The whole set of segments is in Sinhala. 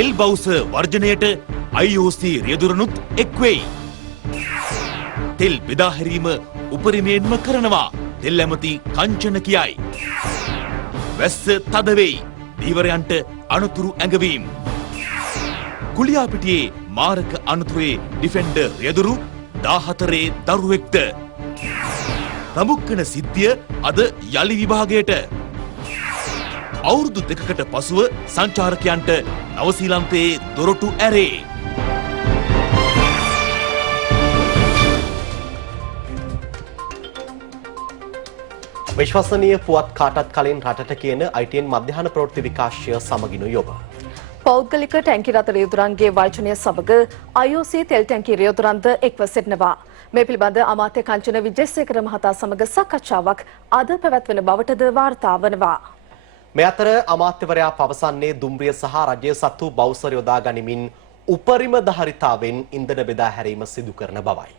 තෙල් බවුස වර්ජනයට IOC රියදුරනුත් එක් වෙයි. තෙල් බෙදා හැරීම උපරිමයෙන්ම කරනවා තෙල් ඇමති කංචන කියයි. වැස්ස තද වෙයි. දීවරයන්ට අනතුරු ඇඟවීම්. කුලියාපිටියේ මාරක අනතුරේ ඩිෆෙන්ඩර් රියදුරු 14 දරුවෙක්ද. ප්‍රමුඛන සිද්ධිය අද යලි විභාගයට. අවුරුදු දෙකකට පසුව සංචාරකයන්ට නවසීලන්තයේ දොරටු ඇරේ. විශ්වසනීය පුවත් කාටත් කලින් රටට කියන ITN මධ්‍යහන ප්‍රවෘත්ති විකාශය සමගිනුයි ඔබ. පෞද්ගලික ටැංකි රථ රියදුරන්ගේ වර්ජනය සමග IOC තෙල් ටැංකි රියදුරන්ද එක්ව සිටිනවා. මේ පිළිබඳ අමාත්‍ය කංචන විජේසේකර මහතා සමග සාකච්ඡාවක් අද පැවැත්වෙන බවටද වාර්තා වනවා. මේ අතර අමාත්‍යවරයා පවසන්නේ දුම්රිය සහ රජයේ සතු බවුසර යොදා ගනිමින් උපරිම ධාරිතාවෙන් ඉන්ධන බෙදා හැරීම සිදු කරන බවයි.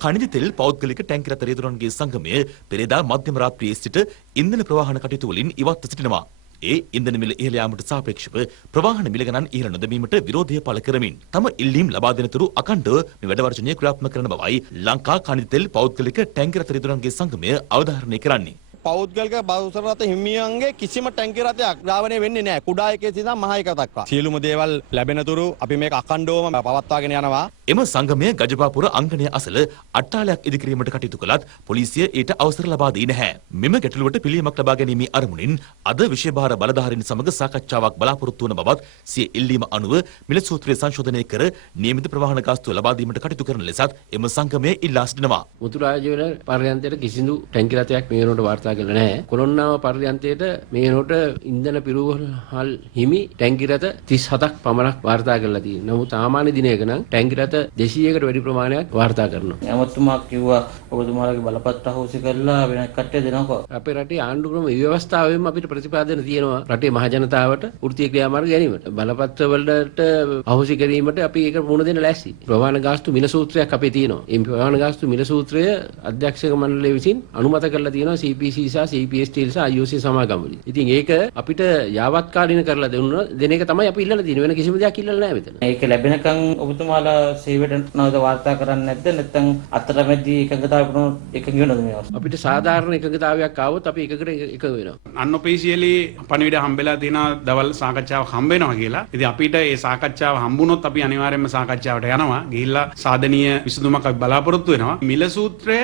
खनिज तेल पौद्गलिक टैंकर रथ රියදුරන්ගේ සංගමය පෙරේදා මධ්‍යම රාත්‍රියේ සිට ඉන්ධන ප්‍රවාහන කටයුතු වලින් ඉවත්ව සිටිනවා. ඒ ඉන්ධන මිල ඉහළ යාමට සාපේක්ෂව ප්‍රවාහන මිල ගණන් ඉහළ නොදැමීමට විරෝධය පළ කරමින් තම ඉල්ලීම් ලබා දෙනතුරු අඛණ්ඩව මේ වැඩ වර්ජනය ක්‍රියාත්මක කරන බවයි ලංකා खनिज तेल පෞද්ගලික टैंकर रथ රියදුරන්ගේ සංගමය අවධාරණය කරන්නේ. පෞද්ගලික බවුසර රථ හිමියන්ගේ කිසිම ටැංකි රථයක් ග්‍රාවණය වෙන්නේ නැහැ. කුඩා එකේ සිට මහා එක දක්වා. සියලුම දේවල් ලැබෙනතුරු අපි මේක අඛණ්ඩවම පවත්වාගෙන යනවා. එම සංගමය ගජපාපුර අංගණය අසල අට්ටාලයක් ඉදිකිරීමට කටයුතු කළත් පොලිසිය ඊට අවසර ලබා දී නැහැ. මෙම ගැටලුවට පිළියමක් ලබා ගැනීමේ අරමුණින් අද විශේෂභාර බලධාරීන් සමග සාකච්ඡාවක් බලාපොරොත්තු වන බවත් සිය ඉල්ලීම අනුව මිල සූත්‍රය සංශෝධනය කර නියමිත ප්‍රවාහන ගාස්තුව ලබා දීමට කටයුතු කරන ලෙසත් එම සංගමය ඉල්ලා සිටිනවා. මුතුරාජවල පර්යන්තයට කිසිදු ටැංකි රථයක් මේ වෙනකොට වාර්තා කරලා නැහැ. කොළොන්නාව පර්යන්තයට මේ වෙනකොට ඉන්ධන පිරුවහල් හිමි ටැංකි රථ 37ක් පමණක් වාර්තා කරලා තියෙනවා. නමුත් සාමාන්‍ය දිනයක නම් ටැංකි රථ 200කට වැඩි ප්‍රමාණයක් වාර්තා කරනවා. ඇමතුමා කිව්වා ඔබතුමාලගේ බලපත්‍ර අහෝසි කරලා වෙන කට්ටිය දෙනවකෝ. අපේ රටේ ආණ්ඩු ක්‍රම ව්‍යවස්ථාවෙම අපිට ප්‍රතිපාදන තියෙනවා රටේ මහ ජනතාවට වෘත්තීය ක්‍රියාමාර්ග ගැනීමට. බලපත්‍ර වලට අහෝසි කිරීමට අපි ඒක මුණ දෙන්න ලෑස්ති. ප්‍රවාහන ගාස්තු මිල සූත්‍රයක් අපේ තියෙනවා. මේ ප්‍රවාහන ගාස්තු මිල සූත්‍රය අධ්‍යක්ෂක මණ්ඩලය විසින් අනුමත කරලා තියෙනවා CPC සහ CPST සහ IOC සමාගම් වලින්. ඉතින් ඒක අපිට යාවත්කාලින කරලා දෙන එක තමයි අපි ඉල්ලලා තියෙන්නේ. වෙන කිසිම දෙයක් ඉල්ලලා නැහැ මෙතන. ඒක ලැබෙනකන් ඔබතුමාලා සේවයට නවත වාර්තා කරන්නේ නැද්ද? නැත්නම් අතරමැදි එකඟතාවයක් වුණොත් එකඟ වෙනවද මේ අවස්ථාවේ? අපිට සාධාරණ එකඟතාවයක් ආවොත් අපි එකකට එක වෙනවා. අන්ඔෆිෂියලි පණිවිඩ හම්බෙලා තියෙන දවල් සාකච්ඡාවක් හම්බ වෙනවා කියලා. ඉතින් අපිට ඒ සාකච්ඡාව හම්බුනොත් අපි අනිවාර්යයෙන්ම සාකච්ඡාවට යනවා. ගිහිල්ලා සාධනීය විසඳුමක් අපි බලාපොරොත්තු වෙනවා. මිල සූත්‍රය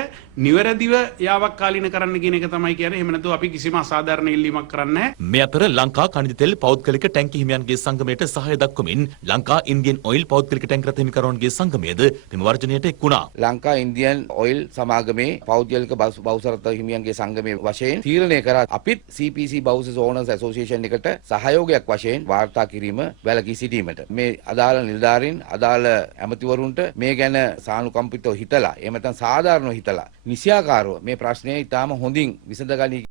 නිවැරදිව යාවත්කාලින කරන්න කියන එක තමයි කියන්නේ. එහෙම නැතුව අපි කිසිම අසාධාරණ ඉල්ලීමක් කරන්නේ නැහැ. මේ අතර ලංකා खनिज तेल පෞද්ගලික ටැංකි හිමියන්ගේ සංගමයට සහාය දක්වමින් ලංකා ඉන්දියන් ඔයිල් පෞද්ගලික ටැංකි රථ හිමිකරුවන්ගේ සංගමයේද මෙම වර්ජනයට එක් වුණා. ලංකා ඉන්දියන් ඔයිල් සමාගමේ පෞද්ගලික බවුසර රථ හිමියන්ගේ සංගමයේ වශයෙන් තීරණය කරා අපිත් CPC Buses Owners Association එකට සහයෝගයක් වශයෙන් වාර්තා කිරීම වැළකී සිටීමට මේ අදාළ නිලධාරීන් අදාළ ඇමතිවරුන්ට මේ ගැන සානුකම්පිතව හිතලා එහෙම නැත්නම් සාධාරණව හිතලා නිසියාකාරව මේ ප්‍රශ්නය ඉතාම හොඳින් විසඳගනී.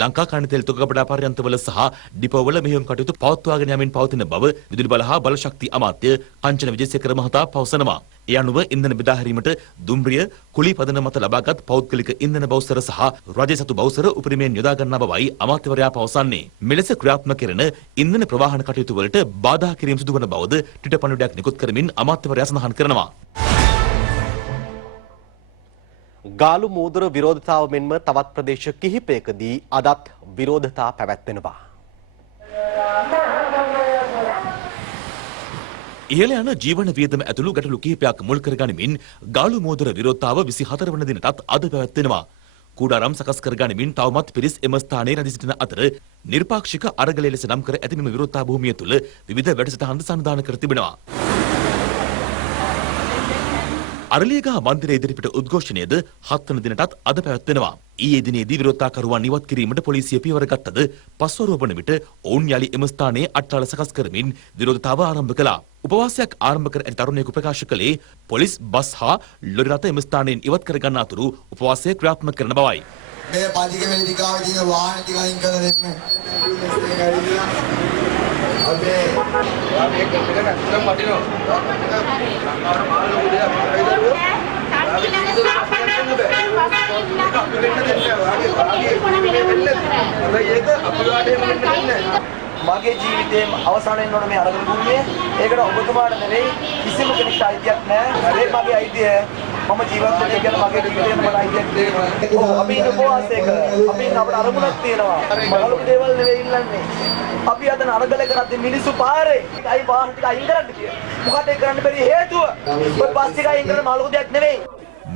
ලංකා खनिज तेल තුගබඩා පර්යන්තවල සහ ඩිපෝවල මෙහෙයුම් කටයුතු පවත්වාගෙන යමින් පවතින බව විදුලි බල හා බලශක්ති අමාත්‍ය කංචන විජේසේකර මහතා පවසනවා. ඒ අනුව ඉන්ධන බෙදා හැරීමට දුම්රිය කුලී පදන මත ලබාගත් පෞද්ගලික ඉන්ධන බවුසර සහ රජයේ සතු බවුසර උපරිමයෙන් යොදා ගන්නා බවයි අමාත්‍යවරයා පවසන්නේ. මෙලෙස ක්‍රියාත්මක කරන ඉන්ධන ප්‍රවාහන කටයුතු වලට බාධා කිරීම සිදු වන බවද ට්විටර් පණිවිඩයක් නිකුත් කරමින් අමාත්‍යවරයා සඳහන් කරනවා. ගාලු මෝදුර විරෝධතාව මෙන්ම තවත් ප්‍රදේශ කිහිපයකදී අදත් විරෝධතා පැවැත්වෙනවා. ඉහළ යන ජීවන වියදම ඇතුළු ගැටලු කිහිපයක් මුල් කරගනිමින් ගාලු මෝදුර විරෝධතාව 24 වන දිනටත් අද පැවැත්වෙනවා. කුඩාරම් සකස් කරගනිමින් තවමත් පිරිස් එම ස්ථානයේ රැඳී සිටින අතර නිර්පාක්ෂික අරගලය ලෙස නම් කර ඇති මෙම විරෝධතා භූමිය තුළ විවිධ වැඩසටහන් සන්නිධානය කර තිබෙනවා. අරලියගහ මන්දිරය ඉදිරිපිට උද්ඝෝෂණයද 7 වන දිනටත් අද පැවැත්වෙනවා. ඊයේ දිනේදී විරෝධතාකරුවන් ඉවත් කිරීමට පොලිසිය පියවර ගත්තද පස්වරුව වන විට ඔවුන් යලි එම ස්ථානයේ අට්ටාල සකස් කරමින් විරෝධතාව ආරම්භ කළා. උපවාසයක් ආරම්භ කර ඇති තරුණයෙකු ප්‍රකාශ කළේ පොලිස් බස් හා ලොරි රථ එම ස්ථානයෙන් ඉවත් කර ගන්නා අතුරු උපවාසය ක්‍රියාත්මක කරන බවයි. මේ පදික වෙලිකාවේ තියෙන වාහන ටික අයින් කරලා දෙන්න. අපේ වාගේ කටක නැත්නම් වටිනවා. මගේ ජීවිතේ අවසාන වෙන්න ඕන මේ අරගෙන දුන්නේ. ඒකට ඔබතුමාට නෙවෙයි කිසිම කෙනෙක්ට අයිතියක් නැහැ. මේ මගේ අයිතිය. මම ජීවත් වෙන්නේ කියන මගේ ජීවිතේම මට අයිතියක් තියෙනවා. අපි ඉන්න උපවාසයක අපි ඉන්න අපේ අරමුණක් තියෙනවා. මලු දේවල් නෙවෙයි ඉල්ලන්නේ. අපි අද නරගල කරද්දී මිනිස්සු පාරේ අයි වාහන ටික අයින් කරන්න කිය. මොකද ඒක කරන්න බැරි හේතුව. ඔය බස් ටික අයින් කරන මලු දෙයක් නෙවෙයි.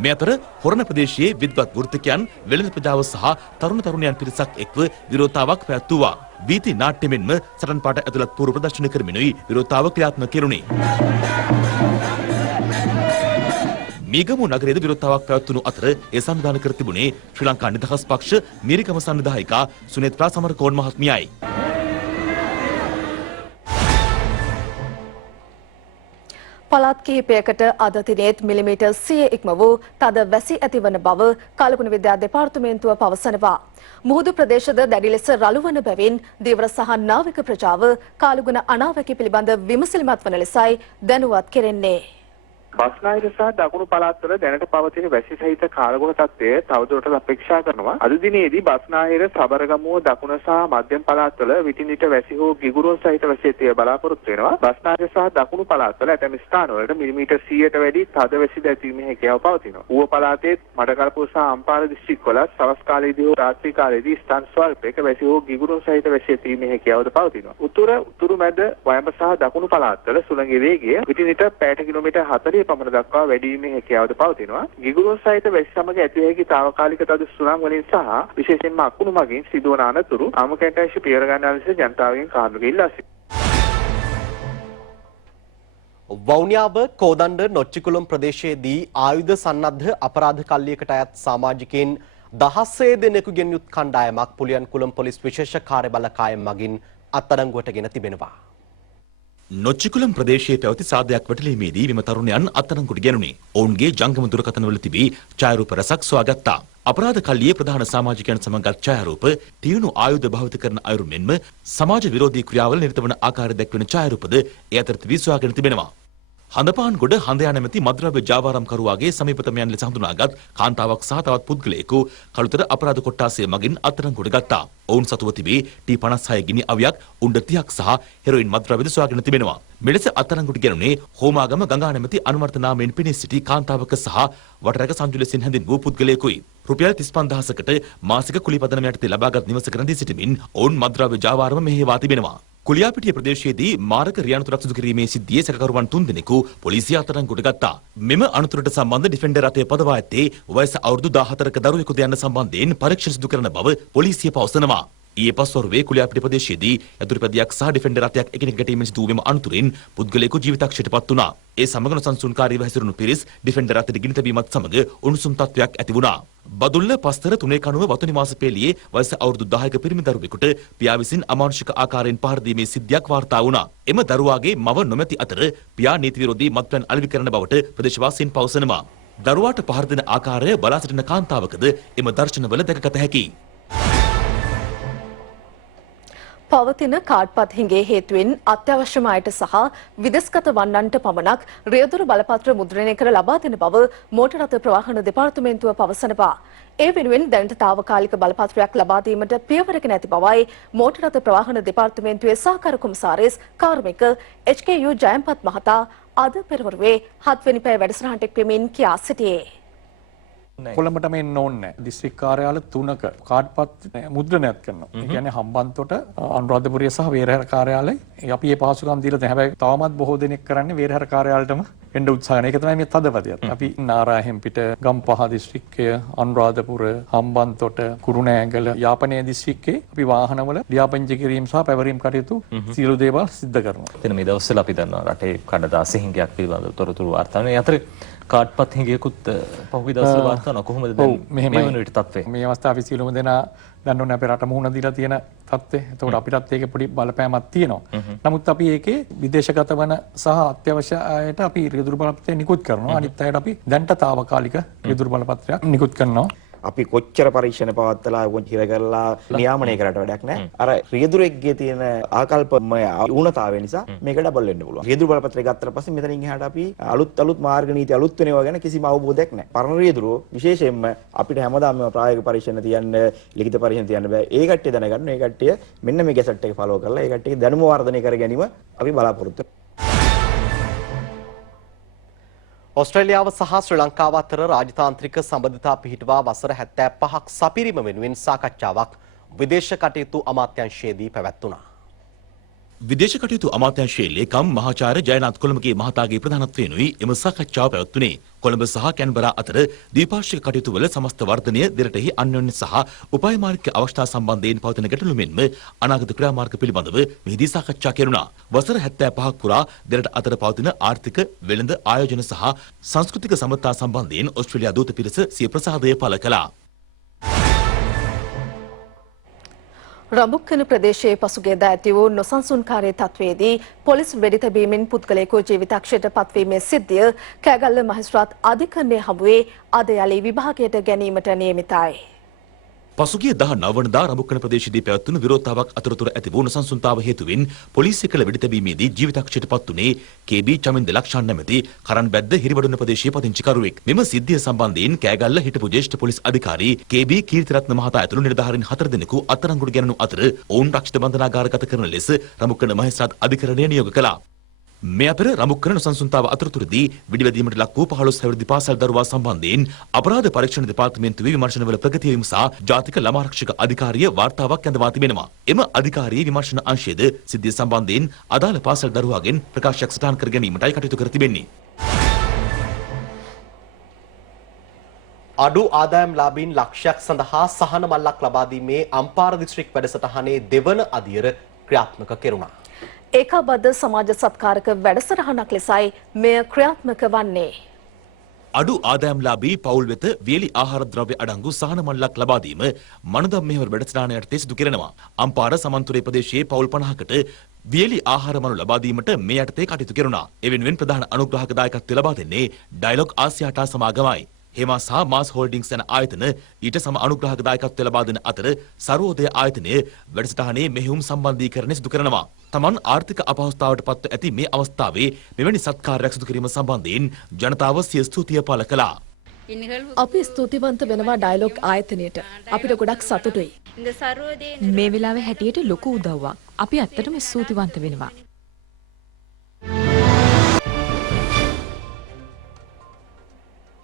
මේ අතර හොරණ ප්‍රදේශයේ විද්වත් වෘත්තිකයන් වෙළඳ ප්‍රජාව සහ තරුණ තරුණියන් පිරිසක් එක්ව විරෝධතාවක් පැවැත්වුවා. වීථි නාට්‍ය මෙන්ම සටන් පාඨ ඇතුළත් පූර්ව ප්‍රදර්ශන කරමිනුයි විරෝධතාව ක්‍රියාත්මක කෙරුණේ. මීගමු නගරයේද විරෝධතාවක් පැවැත්වුණු අතර ඒ සංවිධානය කර තිබුණේ ශ්‍රී ලංකා නිදහස් පක්ෂ මීරිකම සංවිධායිකා සුනේත්‍රා සමරකෝන් මහත්මියයි. පළාත් කිහිපයකට අද දිනේත් මිලිමීටර් 100 ඉක්ම වූ තද වැසි ඇතිවන බව කලපුණ විද්‍යා දෙපාර්තමේන්තුව පවසනවා. මුහුදු ප්‍රදේශද දැඩි ලෙස රළු වන බැවින් දීවර සහ නාවික ප්‍රජාව කාලගුණ අනාවැකි පිළිබඳ විමසිලිමත් වන ලෙසයි දැනුවත් කෙරෙන්නේ. බස්නාහිර සහ දකුණු පළාත්වල දැනට පවතින වැසි සහිත කාලගුණ තත්ත්වය තවදුරටත් අපේක්ෂා කරනවා. අද දිනේදී බස්නාහිර, සබරගමුව, දකුණ සහ මධ්‍යම පළාත්වල විටින් විට වැසි හෝ ගිගුරුන් සහිත වැසි ඇතිව බලාපොරොත්තු වෙනවා. බස්නාහිර සහ දකුණු පළාත්වල ඇතැම් ස්ථානවලට මිලිමීටර් 100ට වැඩි තද වැසි දැතීමේ හැකියාව පවතිනවා. ඌව පළාතේ මඩකලපුව සහ අම්පාර දිස්ත්‍රික්කවල සවස් කාලයේදී හෝ රාත්‍රී කාලයේදී ස්ථාන ස්වල්පයක වැසි හෝ ගිගුරුන් සහිත වැසි ඇතිවීමේ හැකියාවද පවතිනවා. උතුරු මැද වයඹ සහ දකුණු පළාත්වල සුළඟේ වේගය විටින් විට පැයට කිලෝමීටර් 40 පමණ දක්වා වැඩි වීමේ හැකියාවද පවතිනවා. ගිගුරුන් සහිත වැසි සමග ඇති හැකි తాවකාලික තද සුළං වලින් සහ විශේෂයෙන්ම අකුණු මගින් සිදුවන අනතුරු ආමකැටයශ පියවර ගන්නා ලෙස ජනතාවගෙන් කාර්මික ඉල්ලා සිටිනවා. වවුනියාව කෝදණ්ඩ නොච්චිකුළුම් ප්‍රදේශයේදී ආයුධ සන්නද්ධ අපරාධ කල්ලියකට අයත් සමාජිකයින් 16 දෙනෙකුගෙන් යුත් කණ්ඩායමක් පුලියන්කුළුම් පොලිස් විශේෂ කාර්ය බළකායම් මගින් අත්අඩංගුවටගෙන තිබෙනවා. නොච්චිකුළම් ප්‍රදේශයේ පැවති සාදයක් වැටලීමේදී මෙම තරුණයන් අත්අඩංගුවට ගැනුණේ. ඔවුන්ගේ ජංගම දුරකථනවල තිබී ඡායාරූප රැසක් සොයාගත්තා. අපරාධ කල්ලියේ ප්‍රධාන සමාජිකයන් සමගත් ඡායාරූප, තියුණු ආයුධ භාවිත කරන අයුරු මෙන්ම සමාජ විරෝධී ක්‍රියාවල නිරත වන ආකාරය දැක්වෙන ඡායාරූපද ඒ අතර තිබී සොයාගෙන තිබෙනවා. හඳපාන්ගොඩ හඳයා නැමැති මද්‍රව්‍ය ජාවාරම්කරුවාගේ සමීපතම යන ලෙස හඳුනාගත් කාන්තාවක් සහ තවත් පුද්ගලයෙකු කළුතර අපරාධ කොට්ටාසය මගින් අත්අඩංගුවට ගත්තා. ඔවුන් සතුව තිබී T56 ගිනි අවියක්, උණ්ඩ 30ක් සහ හෙරොයින් මද්‍රව්‍යද සොයාගෙන තිබෙනවා. මෙලෙස අත්අඩංගුවට ගැනුණේ හෝමාගම ගංගා නැමැති අනුවර්ත නාමයෙන් පෙනී සිටි කාන්තාවක සහ වටරැක සංජු ලෙසින් හැඳින්වූ පුද්ගලයෙකුයි. රුපියල් 35000කට මාසික කුලී පදනම යටතේ ලබාගත් නිවසක රැඳී සිටමින් ඔවුන් මද්‍රව්‍ය ජාවාරම මෙහෙයවා තිබෙනවා. කුලියාපිටිය ප්‍රදේශයේදී මාරක රියානතුරක් සිදු කිරීමේ සිද්ධියේ සැකකරුවන් 3 දෙනෙකු පොලිසිය අත්අඩංගුවට ගත්තා. මෙම අනතුරට සම්බන්ධ ඩිෆෙන්ඩර් රථය පදවා ඇත්තේ වයස අවුරුදු 14ක දරුවෙකුද යන සම්බන්ධයෙන් පරීක්ෂණ සිදු කරන බව පොලිසිය පවසනවා. ඊයේ පස්වරුවේ කුලියාපිටිය ප්‍රදේශයේදී යතුරුපැදියක් සහ ඩිෆෙන්ඩර් රථයක් එකිනෙක ගැටීමෙන් සිදු වූ මෙම අනතුරින් පුද්ගලයෙකු ජීවිතක්ෂයට පත් වුණා. ඒ සමග නොසන්සුන්කාරීව හැසිරුණු පිරිස් ඩිෆෙන්ඩර් රථයට ගිනි තැබීමත් සමග උණුසුම් තත්ත්වයක් ඇති වුණා. බදුල්ල පස්තර තුනේ කණුව වතු නිවාස පෙළියේ වයස අවුරුදු 10ක පිරිමි දරුවෙකුට පියා විසින් අමානුෂික ආකාරයෙන් පහර දීමේ සිද්ධියක් වාර්තා වුණා. එම දරුවාගේ මව නොමැති අතර පියා නීති විරෝධී මත්පැන් අලෙවි කරන බවට ප්‍රදේශවාසීන් පවසනවා. දරුවාට පහර දෙන ආකාරය බලා සිටින කාන්තාවකද එම දර්ශනවල දැකගත හැකියි. පවතින කාඩ්පත් හිඟේ හේතුවෙන් අත්‍යවශ්‍යම අයට සහ විදෙස්ගත වන්නන්ට පමණක් රියදුරු බලපත්‍ර මුද්‍රණය කර ලබා දෙන බව මෝටර් රථ ප්‍රවාහන දෙපාර්තමේන්තුව පවසනවා. ඒ වෙනුවෙන් දැනට තාවකාලික බලපත්‍රයක් ලබා දීමට පියවරක නැති බවයි මෝටර් රථ ප්‍රවාහන දෙපාර්තමේන්තුවේ සහකාර කොමසාරිස් කාර්මික HKU ජයම්පත් මහතා අද පෙරවරුවේ 7 වෙනි පැය වැඩසටහනට එක්වමින් කියා සිටියේ. කොළඹට මෙන්න ඕනේ දිස්ත්‍රික් කාර්යාල 3ක කාඩ්පත් මුද්‍රණයත් කරනවා. ඒ කියන්නේ හම්බන්තොට, අනුරාධපුරය සහ වේරහැර කාර්යාලය. අපි මේ පහසුකම් දීලා දැන් හැබැයි තවමත් බොහෝ දෙනෙක් කරන්නේ වේරහැර කාර්යාලයටම එන්න උත්සාහ කරන. ඒක තමයි මේ තදපතියත්. අපි නාරාහෙම්පිට, ගම්පහ දිස්ත්‍රික්කය, අනුරාධපුර, හම්බන්තොට, කුරුණෑගල, යාපනයේ දිස්ත්‍රික්කේ අපි වාහනවල ලියාපදිංචි කිරීම සහ පැවරීම් කටයුතු සියලු දේවල් සිද්ධ කරනවා. එතන මේ දවස්වල අපි දන්නවා රටේ කඩදාසි හිඟයක් පිළිබඳව තොරතුරු වාර්තා වෙනවා. ඒ අතරේ කාඩ්පත් හිඟයකුත් පහුගිය දවස්වල වාර්තා වෙනවා. කොහොමද දැන් මේ වන විට තත්ත්වය? මේ අවස්ථාවේ අපි සියලුම දෙනා දන්නෝනේ අපේ රට මුහුණ දීලා තියෙන තත්ත්වය. ඒතකොට අපිටත් ඒකේ පොඩි බලපෑමක් තියෙනවා. නමුත් අපි ඒකේ විදේශගත වන සහ අත්‍යවශ්‍ය අයට අපි රියදුරු බලපත්‍රය නිකුත් කරනවා. අනිත් අයට අපි දැන්ට తాවකාලික රියදුරු බලපත්‍රයක් නිකුත් කරනවා. අපි කොච්චර පරීක්ෂණ පවත්වලා කොච්චර කරලා නියාමනය කරට වැඩක් නැහැ. අර රියදුරෙක්ගේ තියෙන ආකල්පමය ඌනතාවය නිසා මේක ඩබල් වෙන්න පුළුවන්. රියදුරු බලපත්‍රය ගත්තට පස්සේ මෙතනින් එහාට අපි අලුත් මාර්ග නීති අලුත් වෙනවා ගැන කිසිම අවබෝධයක් නැහැ. පරණ රියදුරු විශේෂයෙන්ම අපිට හැමදාම ප්‍රායෝගික පරීක්ෂණ තියන්න, ලිඛිත පරීක්ෂණ තියන්න බෑ. ඒ කට්ටිය දැනගන්න. ඒ කට්ටිය මෙන්න මේ ගැසට් එක ෆලෝ කරලා ඒ කට්ටියගේ දැනුම වර්ධනය කර ගැනීම අපි බලාපොරොත්තු ඔස්ට්‍රේලියාව සහ ශ්‍රී ලංකාව අතර රාජතාන්ත්‍රික සම්බන්ධතා පිහිටුවා වසර 75ක් සපිරීම වෙනුවෙන් සාකච්ඡාවක් විදේශ කටයුතු අමාත්‍යාංශයේදී පැවැත්වුණා. විදේශ කටයුතු අමාත්‍යාංශයේ ලේකම් මහාචාර්ය ජයනාත් කොළඹගේ මහතාගේ ප්‍රධානත්වයෙනුයි එම සාකච්ඡාව පැවැත්වුණේ. කොළඹ සහ කැන්බරා අතර ද්විපාර්ශ්වික කටයුතු වල සමස්ත වර්ධනය දෙරටෙහි අන්‍යෝන්‍ය සහ උපායමාර්ගික අවස්ථා සම්බන්ධයෙන් පවතින ගැටලු මෙන්ම අනාගත ක්‍රියාමාර්ග පිළිබඳව මෙහිදී සාකච්ඡා කෙරුණා. වසර 75ක් පුරා දෙරට අතර පවතින ආර්ථික, වෙළඳ, ආයෝජන සහ සංස්කෘතික සම්බන්ධතා සම්බන්ධයෙන් ඔස්ට්‍රේලියා දූත පිරිස සිය ප්‍රසාදය පළ කළා. රඹුක්කන ප්‍රදේශයේ පසුගියදා ඇති වූ නොසන්සුන්කාරී තත්වයේදී පොලිස් වෙඩි තැබීමෙන් පුද්ගලයෙකු ජීවිතක්ෂයට පත්වීමේ සිද්ධිය කෑගල්ල මහේස්ත්‍රාත් අධිකරණය හමුවේ අද යලි විභාගයට ගැනීමට නියමිතයි. පසුගිය 19 වනදා රඹුක්කන ප්‍රදේශයේදී පැවැත්වුණු විරෝධතාවක් අතරතුර ඇති වූ නොසන්සුන්තාව හේතුවෙන් පොලිසිය කළ වෙඩි තැබීමේදී ජීවිතක්ෂයට පත්වුණේ KB චමින්ද ලක්ෂාන් නැමැති කරන්බැද්ද හිරිවඩුන ප්‍රදේශයේ පදිංචිකරුවෙක්. මෙම සිද්ධිය සම්බන්ධයෙන් කෑගල්ල හිටපු ජ්‍යෙෂ්ඨ පොලිස් අධිකාරී KB කීර්තිරත්න මහතා ඇතුළු නිලධාරීන් 4 දෙනෙකු අත්අඩංගුවට ගැනුණු අතර ඔවුන් රක්ෂිත බන්ධනාගාරගත කරන ලෙස රඹුක්කන මහේස්ත්‍රාත් අධිකරණය නියෝග කළා. මේ අතර රඹුක්කන නොසන්සුන්තාව අතරතුරදී වෙඩිවැදීමට ලක් වූ 15 හැවිරිදි පාසල් දරුවා සම්බන්ධයෙන් අපරාධ පරීක්ෂණ දෙපාර්තමේන්තුවේ විමර්ශනවල ප්‍රගතිය විමසා ජාතික ළමා ආරක්ෂක අධිකාරිය වාර්තාවක් ඇඳවා තිබෙනවා. එම අධිකාරියේ විමර්ශන අංශයේද සිද්ධිය සම්බන්ධයෙන් අදාළ පාසල් දරුවාගෙන් ප්‍රකාශයක් සටහන් කර ගැනීමටයි කටයුතු කර තිබෙන්නේ. අඩු ආදායම්ලාභීන් ලක්ෂයක් සඳහා සහන මල්ලක් ලබා දීමේ අම්පාර දිස්ත්‍රික් වැඩසටහනේ දෙවන අදියර ක්‍රියාත්මක කෙරුණා. ඒකාබද්ධ සමාජ සත්කාරක වැඩසටහනක් ලෙසයි මෙය ක්‍රියාත්මක වන්නේ. අඩු ආදායම්ලාභී පවුල් වෙත වියලි ආහාර ද්‍රව්‍ය අඩංගු සහන මල්ලක් ලබා දීම මනදම් මෙහෙවර වැඩසටහන යටතේ සිදු කෙරෙනවා. අම්පාර සමන්තුරේ ප්‍රදේශයේ පවුල් 50කට වියලි ආහාර මනු ලබා දීමට මේ යටතේ කටයුතු කෙරුණා. ඒ වෙනුවෙන් ප්‍රධාන අනුග්‍රාහක දායකත්වය ලබා දෙන්නේ ඩයලොග් ආසියාටා සමාගමයි. හෙමා සහ මාස් හෝල්ඩින්ග්ස් යන ආයතන ඊට සම අනුග්‍රාහක දායකත්වය ලබා දෙන අතර සර්වෝදය ආයතනය වැඩසටහනේ මෙහෙයුම් සම්බන්ධීකරණය සිදු කරනවා. තමන් ආර්ථික අපහසුතාවට පත්ව ඇති මේ අවස්ථාවේ මෙවැනි සත්කාරයක් සිදු කිරීම සම්බන්ධයෙන් ජනතාව සිය ස්තුතිය පළ කළා. අපි ස්තුතිවන්ත වෙනවා ඩයලොග් ආයතනයට. අපිට ගොඩක් සතුටුයි. මේ වෙලාවේ හැටියට ලොකු උදව්වක්. අපි ඇත්තටම ස්තුතිවන්ත වෙනවා.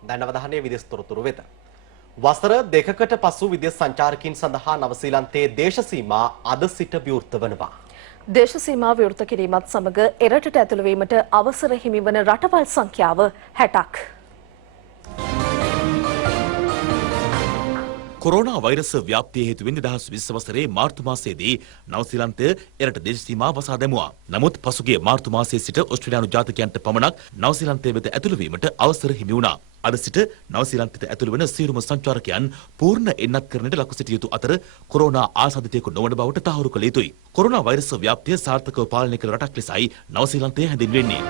දැන් අවධානය විදේශ තොරතුරු වෙත. වසර දෙකකට පසු විදේශ සංචාරකයන් සඳහා නවසීලන්තයේ දේශ සීමා අද සිට විවෘත වනවා. දේශ සීමා විවෘත කිරීමත් සමග එරටට ඇතුළු වීමට අවසර හිමි වන රටවල් සංඛ්‍යාව 60ක්. කොරෝනා වෛරස් ව්‍යාප්තිය හේතුවෙන් 2020 වසරේ මාර්තු මාසයේදී නවසීලන්තය එරට දේශ සීමා වසා දැමුවා. නමුත් පසුගිය මාර්තු මාසයේ සිට ඔස්ට්‍රේලියානු ජාතිකයන්ට පමණක් නවසීලන්තය වෙත ඇතුළු වීමට අවසර හිමි වුණා. අද සිට නවසීලන්තයට ඇතුළු වන සියලුම සංචාරකයන් පූර්ණ එන්නත් කරන්නට ලක්ව සිටිය යුතු අතර කොරෝනා ආසාදිතයෙකු නොවන බවට තහවුරු කළ යුතුයි. කොරෝනා වෛරස් ව්‍යාප්තිය සාර්ථකව පාලනය කළ රටක් ලෙසයි නවසීලන්තය හැඳින්වෙන්නේ.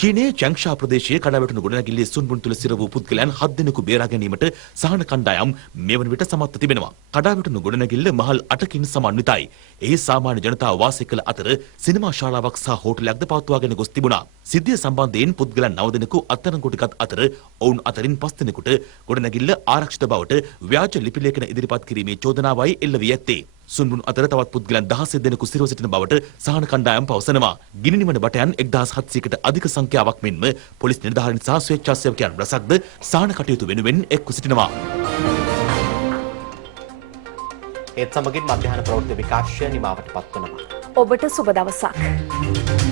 චීනයේ චැන්ක්ෂා ප්‍රදේශයේ කඩාවැටුණු ගොඩනැගිල්ලේ සුන්බුන් තුල සිර වූ පුද්ගලයන් 7 දෙනෙකු බේරා ගැනීමට සහන කණ්ඩායම් මේ වන විට සමත්ව තිබෙනවා. කඩාවැටුණු ගොඩනැගිල්ල මහල් 8කින් සමන්විතයි. එහි සාමාන්‍ය ජනතාව වාසය කළ අතර සිනමා ශාලාවක් සහ හෝටලයක්ද පවත්වාගෙන ගොස් තිබුණා. සිද්ධිය සම්බන්ධයෙන් පුද්ගලයන් 9 දෙනෙකු අත්අඩංගුවට ගත් අතර ඔවුන් අතරින් 5 දෙනෙකුට ගොඩනැගිල්ල ආරක්ෂිත බවට ව්‍යාජ ලිපි ලේඛන ඉදිරිපත් කිරීමේ චෝදනාවයි එල්ල වී ඇත්තේ. සුන්බුන් අතර තවත් පුද්ගලයන් 16 දෙනෙකු සිරව සිටින බවට සහන කණ්ඩායම් පවසනවා. ගිනි නිවන බටයන් 1700කට අධික සංඛ්‍යාවක් මෙන්ම පොලිස් නිලධාරීන් සහ ස්වේච්ඡා සේවකයන් රැසක්ද සහන කටයුතු වෙනුවෙන් එක්ව සිටිනවා. ඒත් සමගින් මධ්‍යහන ප්‍රවෘත්ති විකාශය නිමාවට පත්වනවා. ඔබට සුබ දවසක්.